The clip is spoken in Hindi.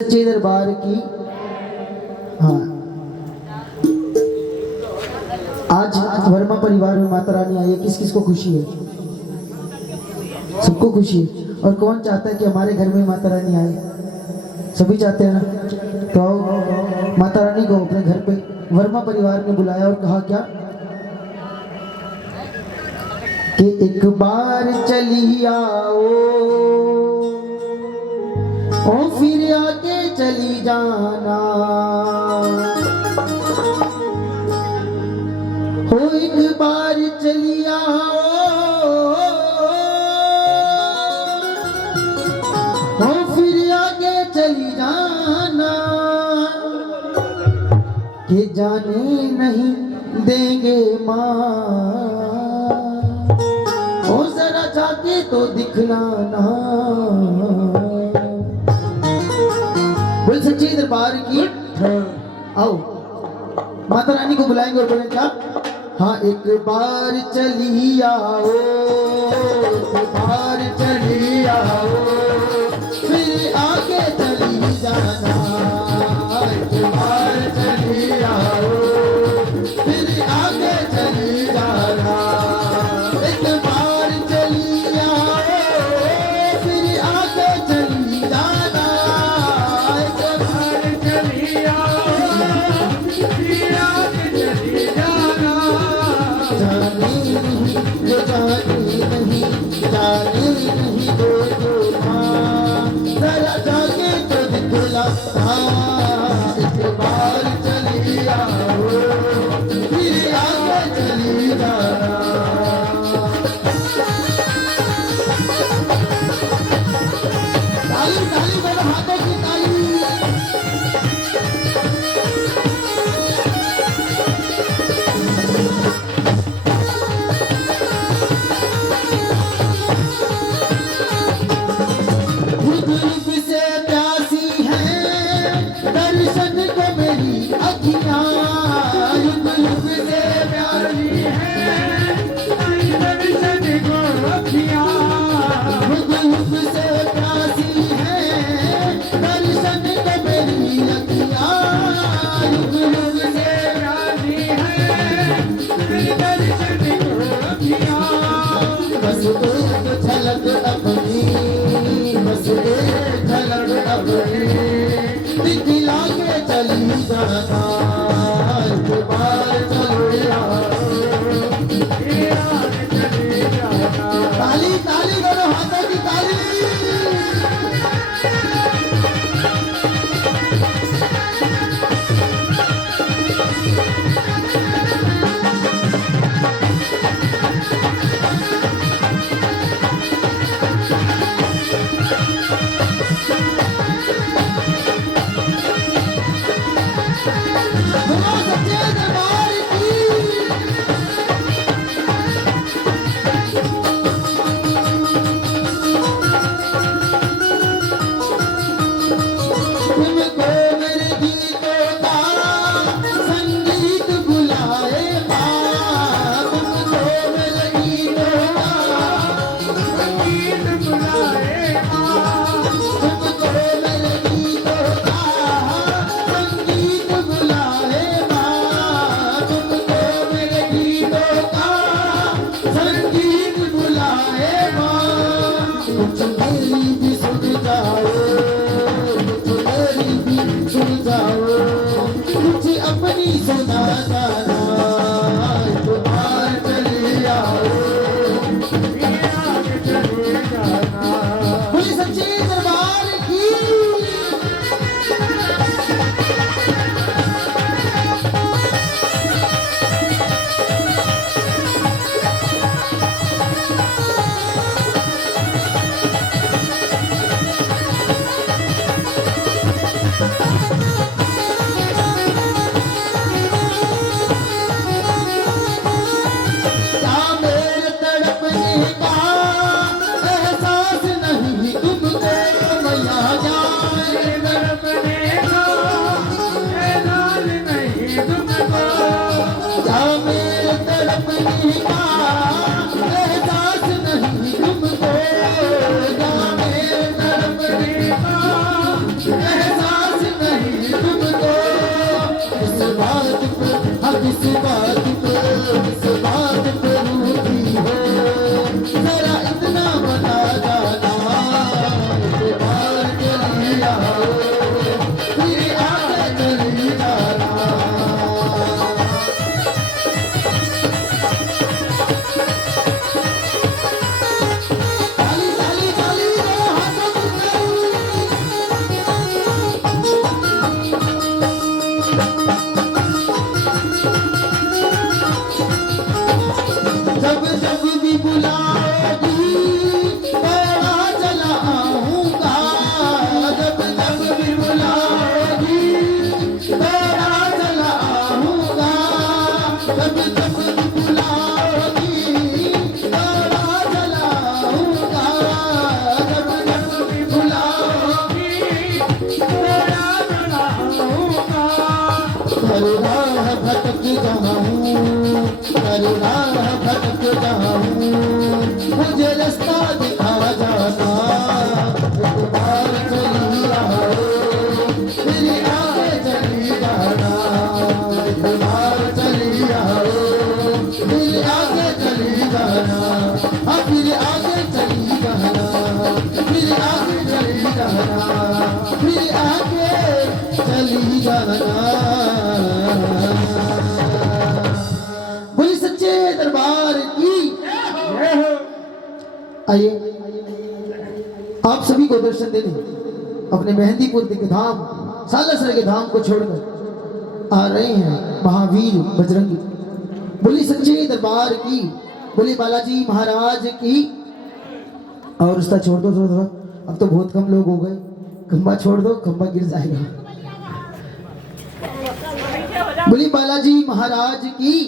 सच्चे दरबार की। हाँ, आज वर्मा परिवार में माता रानी आई है। किस किस को खुशी है? सबको खुशी है। और कौन चाहता है कि हमारे घर में माता रानी आए? सभी चाहते हैं ना। तो आओ, माता रानी को अपने घर पे वर्मा परिवार ने बुलाया और कहा क्या कि एक बार चली आओ ओ फिर आके चली जाना, हो एक बार चली आओ हो फिर आके चली जाना, कि जाने नहीं देंगे माँ, ओ जरा जाके तो दिखलाना। बोल सच्ची दरबार की। आओ, माता रानी को बुलाएंगे और बोलेंगे क्या? हाँ, एक बार चली आओ, एक बार चली आओ, फिर आगे चली जाना, एक बार चली आओ, फिर आगे चली जाना, एक बार चली आओ, फिर आगे चली जाना, एक बार चली आओ, फिर आगे चली जाना, जाने नहीं जो जाने नहीं, जाने नहीं दो माँ, जरा जाके तो दिखला। हाँ, एक बार चली आओ, फिर आगे चली जाना। ताली ताली बड़े हाथों की ताली। धूप से प्यासी है दर्शन को मेरी अखियाँ, जाऊं, अरे राह भटक जाऊं, मुझे रास्ता दिखा जाना, एक बार चली आओ, मेरी आगे चली जाना, एक बार चली आओ, मेरे आगे चली जाना, हाँ मेरे आगे चली जाना, मेरे आगे चली जाना, मेरे आगे चली जाना। बोली सच्चे दरबार की। आइए आप सभी को दर्शन देने अपने मेहंदीपुर के धाम सालासर के धाम को छोड़कर आ रहे हैं महावीर बजरंगी। बोली सच्चे दरबार की, बोली बालाजी महाराज की। और उसका छोड़ दो थोड़ा, अब तो बहुत कम लोग हो गए, खंबा छोड़ दो, खंबा गिर जाएगा। बोली बालाजी महाराज की।